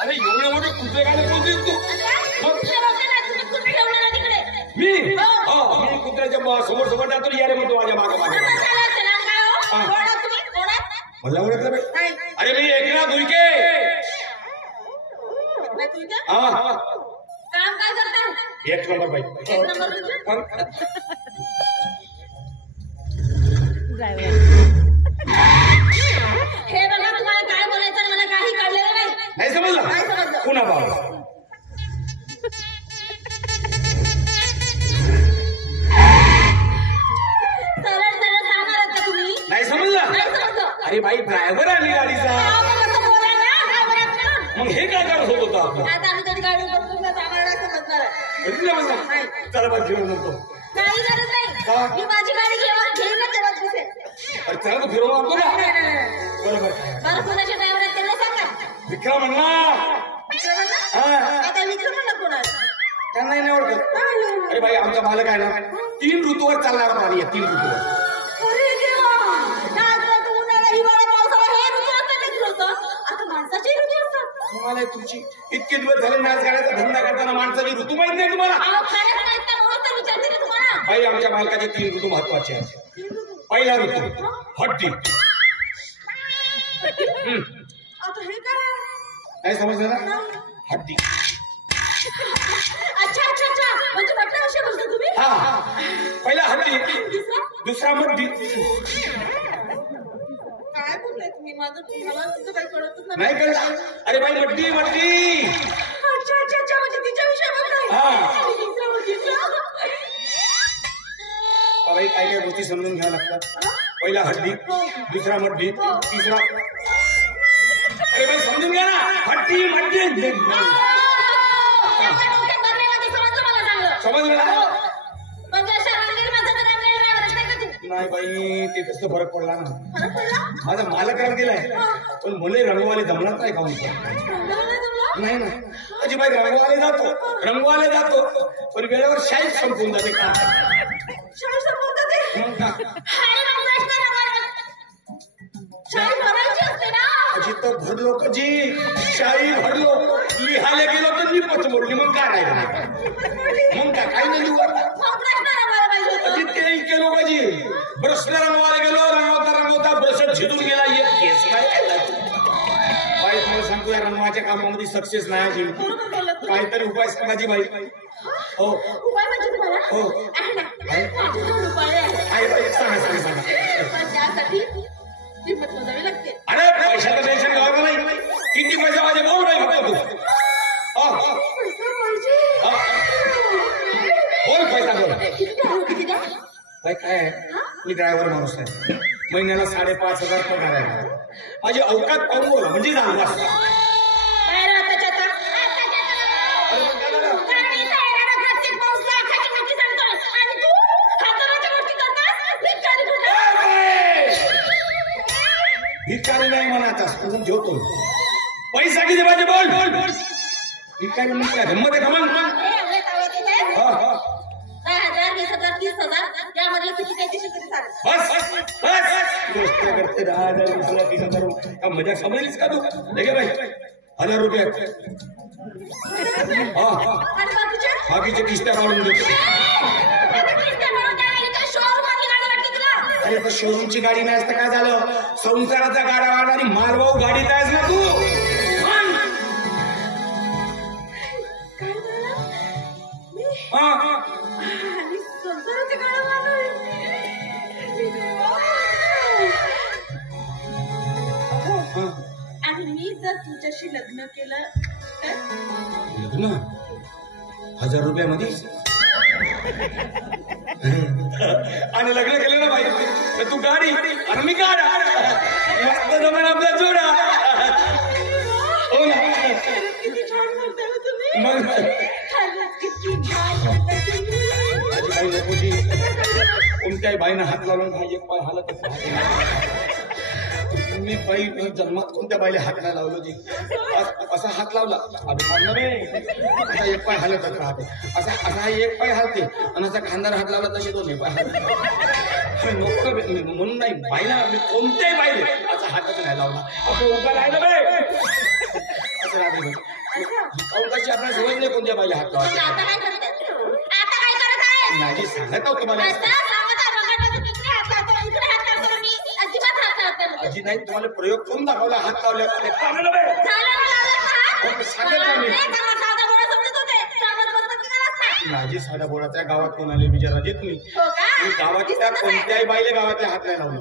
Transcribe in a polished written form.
अरे एवढे मोठे कुत्रे काय बोलतोय तू? मी कुत्र्याच्या समोर समोर जातो यारे म्हणतो माझ्या मागे मागे मला ओळखलं बाई. अरे मी एकनाथ उईके. हा हा काम काय करता? एक नंबर बाई. हे बघा तुम्हाला काय बोलायचं मला काही कळलेलं नाही समजलं. पुन्हा बाबा सरळ सरळ सांगणार का तुम्ही? नाही समजलं. अरे बाई ड्रायव्हर आली गाडीचा. मग हे काय करत होत होतं आपलं? आता आम्ही तरी गाडी बघतो आम्हाला समजणार. चला बा फिरून म्हणतो. काही गरज नाही. मी माझी गाडी घेऊन तेव्हा दिसेल. अरे चला तू फिरवून आणतो ना. बरोबर. बरं कोणाच्या ड्रायव्हर आहेत त्यांना सांगा. विक्रम म्हणला. आता विक्रम म्हणला कोणाला? त्यांनाही नाही ओळखत. अरे बाई आमचा मालक आहे ना 3 ऋतूवर चालणारा प्राणी आहे. 3 ऋतूवर. अरे देवा. उन्हाळा हिवाळा पावसाळा हे ऋतू असतात होतं. आता माणसाचे ऋतू असतात. तुम्हाला तुमची इतके दिवस झाले नाच गाण्याचा धंदा करताना माणसाची ऋतू माहित नाही तुम्हाला? विचारते ना तुम्हाला. बाई आमच्या मालकाचे 3 ऋतू महत्वाचे आहेत. पहिला ऋतू हट्टी. आता हे काय? नाही समजलं ना? हट्टी. अच्छा अच्छा अच्छा म्हणजे म्हटलं असे बोलता तुम्ही? हा पहिला हट्टी. दुसरा मड्डी. काय बोलताय तुम्ही? माझं तुम्हाला तुझं काही कळतच नाही कळलं. अरे बाई मड्डी मड्डी. अच्छा अच्छा अच्छा म्हणजे तिच्याविषयी बोलताय. बाई काय काय गोष्टी समजून घ्याव्या लागतात. पहिला हड्डी दुसरा मड्डी तिसरा. अरे बाई समजून घ्या ना. हट्टी मड्डी. समजलं ना? नाही बाई ते कसं फरक पडला ना. माझा मालक रंग दिलाय पण मुले रंगवाले जमणार नाही खाऊन. नाही ना अजिबाई रंगवाले जातो पण वेळेवर शाही संपून जाते. का तो भरलो कधी शाही भरलो लिहायला गेलो तर मी पच मोडली. मग काय राहिलं? मग काय नाही लिहू. ते केलो कधी ब्रशला रंगवायला गेलो रंगवता ब्रश झिजून गेला. एक केस काय बाई तुम्हाला सांगतो या रंगवाच्या कामामध्ये सक्सेस नाही अजून. काहीतरी उपाय सांगायची बाई. हो उपाय म्हणजे तुम्हाला हो सांगा. त्यासाठी किंमत मोजावी लागते. अरे पैशाचं टेन्शन घ्यावं नाही. किती पैसा माझे बोल बाई फक्त तू. बोल पैसा बोल. बाई काय आहे मी ड्रायव्हर माणूस आहे. महिन्याला 5,500 पगार आहे. माझी अवकात पाहून बोला म्हणजे झालं. भिकारी नाही म्हणाचा जेवतो. पैसा किती पाहिजे बोल. भिकारी म्हणजे गंमत आहे का? मग 10,000 20,000 30,000 यामधले किती काही तरी चालेल. बस गोष्ट करते 10,000 20,000 30,000 का मजा समजलीस का तू? लगे बाई 1,000 रुपये. बाकीचे किस्त्या काढून देतो. अरे पण शोरूमची गाडी नाही असतं काय झालं? संसाराचा गाडा वाढणारी मालवाहू गाडीत आहेस ना तू. आणि मी जर तुझ्याशी लग्न केलं तर? लग्न 1,000 रुपयामध्ये आणि लग्न केलं ना बाई तर तू गाडी आणि मी गाडा. मस्त जमेल आपला जोडा. हो ना. किती छान बोलताय तुम्ही. मग किती छान बोलताय तुम्ही. माझी बाई नकोची. कोणत्याही बाईनं हात लावून एक पाय हालत मी बाई जन्मात कोणत्या बाईला हात नाही लावलो जी असा हात लावला असा एक पाय हलतच राहते असा एक पाय हलते आणि असा खांद्यावर हात लावला तसे दोन्ही पाय नको म्हणून नाही बाईला मी कोणत्याही बाईला असा हातच नाही लावला आपण उभा राहिलं बे असं राहते काऊन कशी आपल्याला सवय नाही कोणत्या बाईला हात लावायचा नाही सांगत आहोत तुम्हाला अजी नाही तुम्हाला प्रयोग करून दाखवला हात लावल्या माझी साधा बोळा त्या गावात कोण आले विचाराजे तुम्ही गावात त्या कोणत्याही बाईले गावातल्या हात नाही लावले